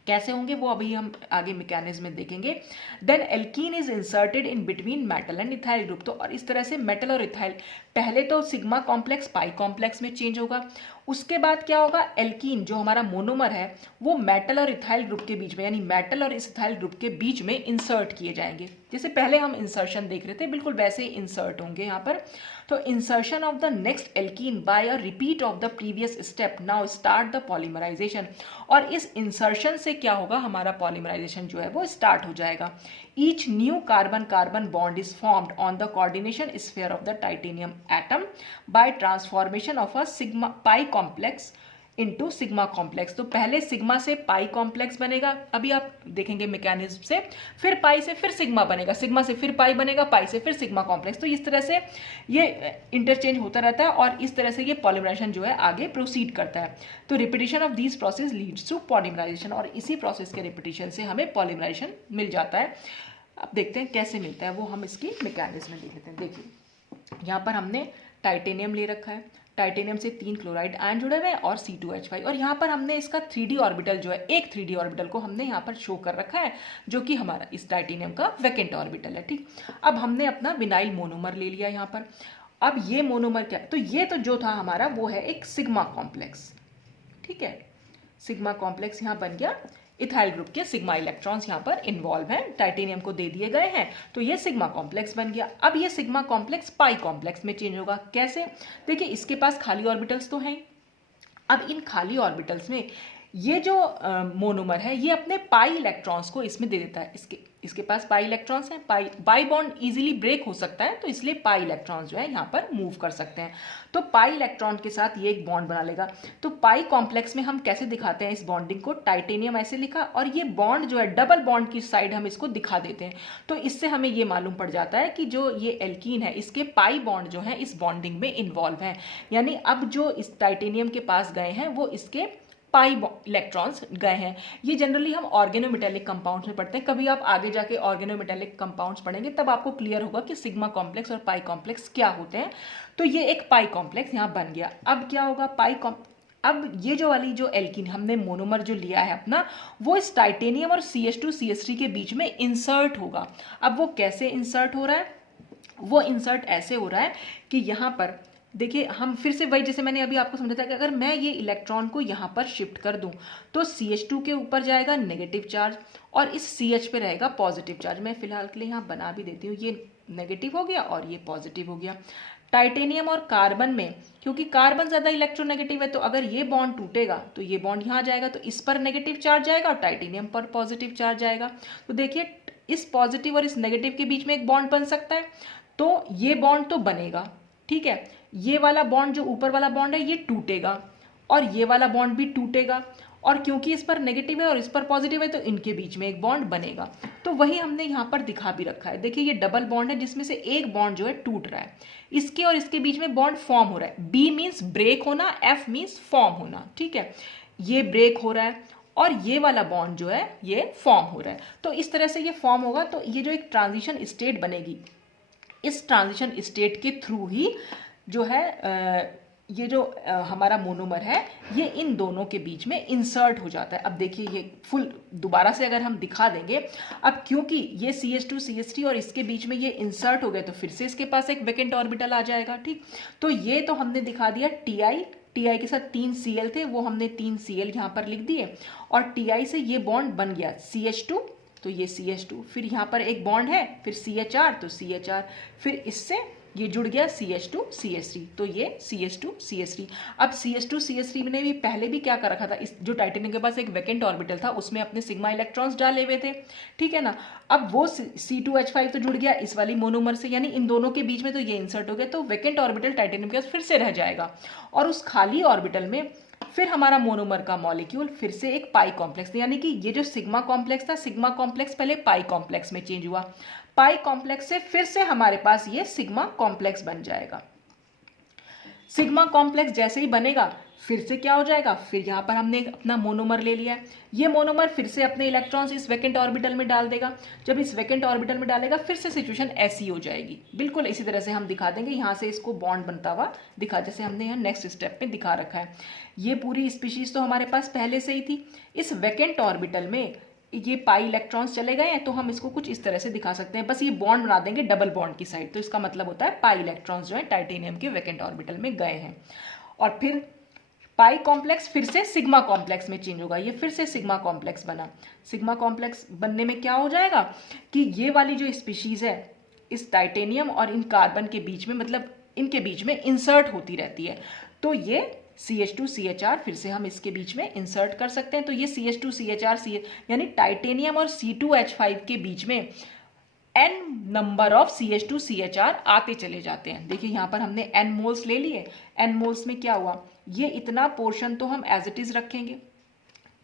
कैसे होंगे वो अभी हम आगे मैकेनिज्म में देखेंगे। Then alkene is inserted in between metal and ethyl group. तो और इस तरह से मेटल और इथाइल, पहले तो सिग्मा कॉम्प्लेक्स पाई कॉम्प्लेक्स में चेंज होगा, उसके बाद क्या होगा, एल्कीन जो हमारा मोनोमर है वो मेटल और इथाइल ग्रुप के बीच में, यानी मेटल और इस इथाइल ग्रुप के बीच में इंसर्ट किए जाएंगे। जैसे पहले हम इंसर्शन देख रहे थे, बिल्कुल वैसे ही इंसर्ट होंगे यहाँ पर। तो insertion of the next alkene by a repeat of the previous step now start the polymerisation. और इस इंसर्शन से क्या होगा, हमारा पॉलीमराइजेशन जो है वो स्टार्ट हो जाएगा। Each new carbon carbon bond is formed on the coordination sphere of the titanium atom by transformation of a sigma pi complex into sigma complex. तो पहले सिग्मा से पाई कॉम्प्लेक्स बनेगा, अभी आप देखेंगे मैकेनिज्म से, फिर पाई से फिर सिग्मा बनेगा, सिग्मा से फिर पाई बनेगा, पाई से फिर सिग्मा कॉम्प्लेक्स। तो इस तरह से ये इंटरचेंज होता रहता है और इस तरह से ये पॉलीमराइजेशन जो है आगे प्रोसीड करता है। तो repetition of these process leads to polymerisation, और इसी प्रोसेस के रिपीटिशन से हमें पॉलीमराइजेशन मिल जाता है। अब देखते हैं कैसे मिलता है वो, हम इसकी मैकेनिज्म में देख लेते हैं। देखिए यहाँ पर हमने टाइटेनियम ले रखा है, टाइटेनियम से 3 क्लोराइड आयन जुड़े हुए हैं और C2H5, और यहाँ पर हमने इसका 3D ऑर्बिटल जो है, एक 3D ऑर्बिटल को हमने यहाँ पर शो कर रखा है जो कि हमारा इस टाइटेनियम का वैकेंट ऑर्बिटल है। ठीक, अब हमने अपना विनाइल मोनोमर ले लिया यहाँ पर। अब ये मोनोमर क्या, तो ये तो जो था हमारा वो है एक सिग्मा कॉम्प्लेक्स। ठीक है, सिग्मा कॉम्प्लेक्स यहाँ बन गया, इथाइल ग्रुप के सिग्मा इलेक्ट्रॉन्स यहाँ पर इन्वॉल्व हैं, टाइटेनियम को दे दिए गए हैं, तो ये सिग्मा कॉम्प्लेक्स बन गया। अब ये सिग्मा कॉम्प्लेक्स पाई कॉम्प्लेक्स में चेंज होगा। कैसे, देखिए इसके पास खाली ऑर्बिटल्स तो हैं। अब इन खाली ऑर्बिटल्स में ये जो मोनोमर है ये अपने पाई इलेक्ट्रॉन्स को इसमें दे देता है। इसके पास पाई इलेक्ट्रॉन्स हैं, पाई बॉन्ड इजीली ब्रेक हो सकता है, तो इसलिए पाई इलेक्ट्रॉन्स जो है यहाँ पर मूव कर सकते हैं। तो पाई इलेक्ट्रॉन के साथ ये एक बॉन्ड बना लेगा। तो पाई कॉम्प्लेक्स में हम कैसे दिखाते हैं इस बॉन्डिंग को, टाइटेनियम ऐसे लिखा, और ये बॉन्ड जो है डबल बॉन्ड की साइड हम इसको दिखा देते हैं। तो इससे हमें ये मालूम पड़ जाता है कि जो ये एल्कीन है इसके पाई बॉन्ड जो है इस बॉन्डिंग में इन्वॉल्व है, यानी अब जो इस टाइटेनियम के पास गए हैं वो इसके पाई इलेक्ट्रॉन्स गए हैं। ये जनरली हम ऑर्गेनोमेटेलिक कंपाउंड्स में पढ़ते हैं, कभी आप आगे जाके ऑर्गेनोमेटेलिक कंपाउंड्स पढ़ेंगे तब आपको क्लियर होगा कि सिग्मा कॉम्प्लेक्स और पाई कॉम्प्लेक्स क्या होते हैं। तो ये एक पाई कॉम्प्लेक्स यहाँ बन गया। अब क्या होगा, अब ये जो वाली जो एल्कीन हमने मोनोमर जो लिया है अपना, वो इस टाइटेनियम और CH2CH3 के बीच में इंसर्ट होगा। अब वो कैसे इंसर्ट हो रहा है, वो इंसर्ट ऐसे हो रहा है कि यहाँ पर देखिए, हम फिर से वही, जैसे मैंने अभी आपको समझाया था कि अगर मैं ये इलेक्ट्रॉन को यहाँ पर शिफ्ट कर दूँ तो CH2 के ऊपर जाएगा नेगेटिव चार्ज और इस CH पे रहेगा पॉजिटिव चार्ज। मैं फिलहाल के लिए यहाँ बना भी देती हूँ, ये नेगेटिव हो गया और ये पॉजिटिव हो गया। टाइटेनियम और कार्बन में, क्योंकि कार्बन ज़्यादा इलेक्ट्रोनेगेटिव है, तो अगर ये बॉन्ड टूटेगा तो ये बॉन्ड यहाँ जाएगा, तो इस पर नेगेटिव चार्ज जाएगा और टाइटेनियम पर पॉजिटिव चार्ज जाएगा। तो देखिए इस पॉजिटिव और इस नेगेटिव के बीच में एक बॉन्ड बन सकता है, तो ये बॉन्ड तो बनेगा। ठीक है, ये वाला बॉन्ड जो ऊपर वाला बॉन्ड है ये टूटेगा और ये वाला बॉन्ड भी टूटेगा, और क्योंकि इस पर नेगेटिव है और इस पर पॉजिटिव है तो इनके बीच में एक बॉन्ड बनेगा। तो वही हमने यहाँ पर दिखा भी रखा है। देखिए ये डबल बॉन्ड है जिसमें से एक बॉन्ड जो है टूट रहा है, इसके और इसके बीच में बॉन्ड फॉर्म हो रहा है। B मीन्स ब्रेक होना, F मीन्स फॉर्म होना। ठीक है, ये ब्रेक हो रहा है और ये वाला बॉन्ड जो है ये फॉर्म हो रहा है। तो इस तरह से ये फॉर्म होगा, तो ये जो एक ट्रांजिशन स्टेट बनेगी, इस ट्रांजिशन स्टेट के थ्रू ही जो है ये जो हमारा मोनोमर है ये इन दोनों के बीच में इंसर्ट हो जाता है। अब देखिए ये फुल दोबारा से अगर हम दिखा देंगे, अब क्योंकि ये CH2CH3 और इसके बीच में ये इंसर्ट हो गए तो फिर से इसके पास एक वैकेंट ऑर्बिटल आ जाएगा। ठीक, तो ये तो हमने दिखा दिया Ti के साथ 3 Cl थे, वो हमने 3 Cl यहाँ पर लिख दिए, और Ti से ये बॉन्ड बन गया CH2, तो ये CH2, फिर यहाँ पर एक बॉन्ड है, फिर CHR, तो CHR, फिर इससे ये जुड़ गया CH2CH3, तो ये CH2CH3। अब CH2CH3 ने भी पहले भी क्या कर रखा था, इस जो टाइटेनियम के पास एक वैकेंट ऑर्बिटल था उसमें अपने सिग्मा इलेक्ट्रॉन्स डाले हुए थे। ठीक है ना, अब वो C2H5 तो जुड़ गया इस वाली मोनोमर से, यानी इन दोनों के बीच में तो ये इंसर्ट हो गया, तो वैकेंट ऑर्बिटल टाइटेनियम के पास फिर से रह जाएगा, और उस खाली ऑर्बिटल में फिर हमारा मोनोमर का मॉलिक्यूल फिर से एक पाई कॉम्प्लेक्स, यानी कि ये जो सिग्मा कॉम्प्लेक्स था, सिग्मा कॉम्प्लेक्स पहले पाई कॉम्प्लेक्स में चेंज हुआ, पाई कॉम्प्लेक्स से फिर से हमारे पास ये सिग्मा कॉम्प्लेक्स बन जाएगा। सिग्मा कॉम्प्लेक्स जैसे ही बनेगा फिर से क्या हो जाएगा, फिर यहाँ पर हमने अपना मोनोमर ले लिया है, ये मोनोमर फिर से अपने इलेक्ट्रॉन्स इस वैकेंट ऑर्बिटल में डाल देगा। जब इस वैकेंट ऑर्बिटल में डालेगा फिर से सिचुएशन ऐसी हो जाएगी, बिल्कुल इसी तरह से हम दिखा देंगे। यहाँ से इसको बॉन्ड बनता हुआ दिखा, जैसे हमने यहाँ नेक्स्ट स्टेप में दिखा रखा है। ये पूरी स्पीशीज तो हमारे पास पहले से ही थी। इस वैकेंट ऑर्बिटल में ये पाई इलेक्ट्रॉन्स चले गए हैं, तो हम इसको कुछ इस तरह से दिखा सकते हैं, बस ये बॉन्ड बना देंगे डबल बॉन्ड की साइड, तो इसका मतलब होता है पाई इलेक्ट्रॉन्स जो है टाइटेनियम के वैकेंट ऑर्बिटल में गए हैं। और फिर पाई कॉम्प्लेक्स फिर से सिग्मा कॉम्प्लेक्स में चेंज होगा, ये फिर से सिग्मा कॉम्प्लेक्स बना। सिग्मा कॉम्प्लेक्स बनने में क्या हो जाएगा कि ये वाली जो स्पीशीज है इस टाइटेनियम और इन कार्बन के बीच में, मतलब इनके बीच में इंसर्ट होती रहती है, तो ये CH2CHR फिर से हम इसके बीच में इंसर्ट कर सकते हैं। तो ये CH2CHR यानी टाइटेनियम और C2H5 के बीच में n नंबर ऑफ CH2CHR आते चले जाते हैं। देखिए यहाँ पर हमने n मोल्स ले लिए, n मोल्स में क्या हुआ, ये इतना पोर्शन तो हम एज इट इज रखेंगे,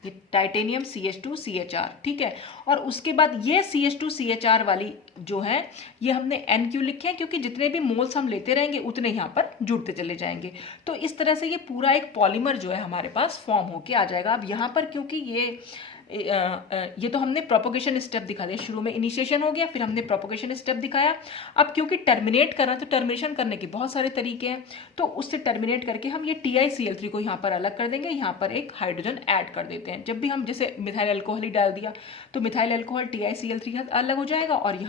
ये टाइटेनियम CH2CHR, ठीक है। और उसके बाद ये CH2CHR वाली जो है ये हमने n क्यों लिखे हैं, क्योंकि जितने भी मोल्स हम लेते रहेंगे उतने यहाँ पर जुड़ते चले जाएंगे। तो इस तरह से ये पूरा एक पॉलीमर जो है हमारे पास फॉर्म होके आ जाएगा। अब यहाँ पर क्योंकि ये तो हमने प्रोपोगेशन स्टेप दिखा दिया, शुरू में इनिशिएशन हो गया, फिर हमने प्रोपोगेशन स्टेप दिखाया। अब क्योंकि टर्मिनेट करना, तो टर्मिनेशन करने के बहुत सारे तरीके हैं, तो उससे टर्मिनेट करके हम ये TiCl3 को यहाँ पर अलग कर देंगे, यहाँ पर एक हाइड्रोजन ऐड कर देते हैं। जब भी हम जैसे मिथाइल अल्कोहल ही डाल दिया तो मिथाइल अल्कोहल TiCl3 अलग हो जाएगा, और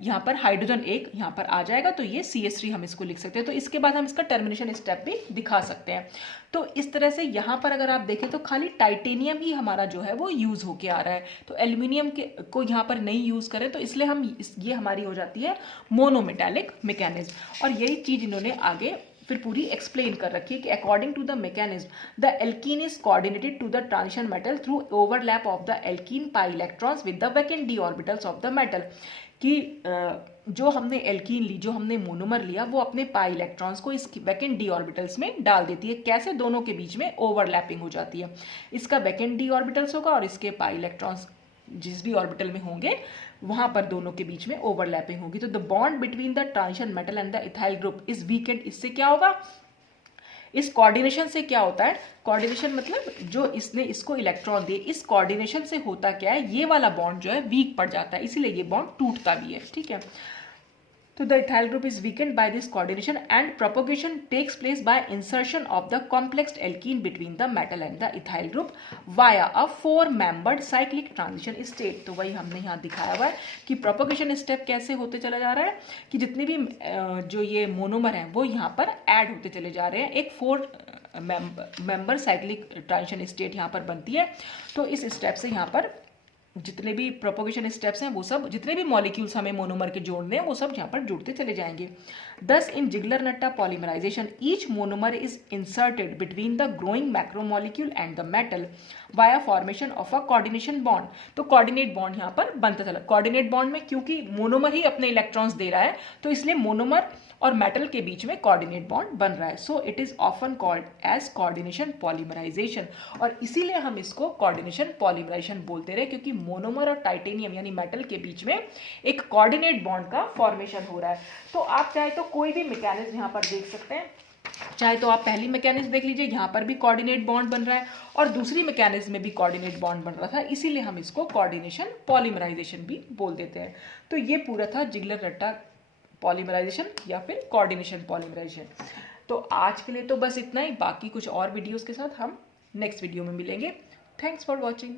यहाँ पर हाइड्रोजन एक यहाँ पर आ जाएगा, तो ये CH3 हम इसको लिख सकते हैं। तो इसके बाद हम इसका टर्मिनेशन स्टेप भी दिखा सकते हैं। तो इस तरह से यहाँ पर अगर आप देखें तो खाली टाइटेनियम ही हमारा जो है वो यूज़ होके आ रहा है, तो एल्यूमिनियम को यहाँ पर नहीं यूज़ करें, तो इसलिए ये हमारी हो जाती है मोनोमेटालिक मैकेनिज्म। और यही चीज़ इन्होंने आगे फिर पूरी एक्सप्लेन कर रखी है कि according to the mechanism the alkene is coordinated to the transition metal through overlap of the alkene pi electrons with the vacant d orbitals of the metal. कि जो हमने एल्कीन ली, जो हमने मोनोमर लिया, वो अपने पाई इलेक्ट्रॉन्स को इस वैकेंट डी ऑर्बिटल्स में डाल देती है। कैसे? दोनों के बीच में ओवरलैपिंग हो जाती है, इसका वैकेंट डी ऑर्बिटल्स होगा और इसके पाई इलेक्ट्रॉन्स जिस भी ऑर्बिटल में होंगे वहां पर दोनों के बीच में ओवरलैपिंग होगी। तो the bond between the transition metal and the ethyl group is weekend. इससे क्या होगा, इस कोऑर्डिनेशन से क्या होता है, कोऑर्डिनेशन मतलब जो इसने इसको इलेक्ट्रॉन दिए, इस कोऑर्डिनेशन से होता क्या है, ये वाला बॉन्ड जो है वीक पड़ जाता है, इसीलिए ये बॉन्ड टूटता भी है, ठीक है। तो the ethyl group is weakened by this coordination and propagation takes place by insertion of the complex alkene between the metal and the ethyl group via a four-membered cyclic transition state। तो वही हमने यहाँ दिखाया हुआ है कि propagation step कैसे होते चला जा रहा है कि जितने भी जो ये मोनोमर हैं वो यहाँ पर ऐड होते चले जा रहे हैं, एक four member cyclic transition state यहाँ पर बनती है। तो इस स्टेप से यहाँ पर जितने भी प्रोपोगेशन स्टेप्स हैं वो सब, जितने भी मॉलिक्यूल्स हमें मोनोमर के जोड़ने हैं वो सब यहाँ पर जुड़ते चले जाएंगे। Thus in Ziegler-Natta polymerization each monomer is inserted between the growing macromolecule and the metal via formation of a coordination bond। तो कोऑर्डिनेट बॉन्ड यहाँ पर बनता चला। कोऑर्डिनेट बॉन्ड में क्योंकि मोनोमर ही अपने इलेक्ट्रॉन्स दे रहा है तो इसलिए मोनोमर और मेटल के बीच में कोऑर्डिनेट बॉन्ड बन रहा है। So it is often called as coordination polymerisation, और इसीलिए हम इसको कोऑर्डिनेशन पॉलीमराइजेशन बोलते रहे, क्योंकि मोनोमर और टाइटेनियम यानी मेटल के बीच में एक कोऑर्डिनेट बॉन्ड का फॉर्मेशन हो रहा है। तो आप चाहे तो कोई भी मैकेनिज्म यहाँ पर देख सकते हैं, चाहे तो आप पहली मैकेनिज्म देख लीजिए, यहाँ पर भी कोऑर्डिनेट बॉन्ड बन रहा है और दूसरी मैकेनिज्म में भी कोऑर्डिनेट बॉन्ड बन रहा था, इसीलिए हम इसको कोऑर्डिनेशन पॉलीमराइजेशन भी बोल देते हैं। तो ये पूरा था जिगलर-नट्टा पॉलीमराइजेशन या फिर कोऑर्डिनेशन पॉलीमराइजेशन। तो आज के लिए तो बस इतना ही, बाकी कुछ और वीडियोस के साथ हम नेक्स्ट वीडियो में मिलेंगे। Thanks for watching.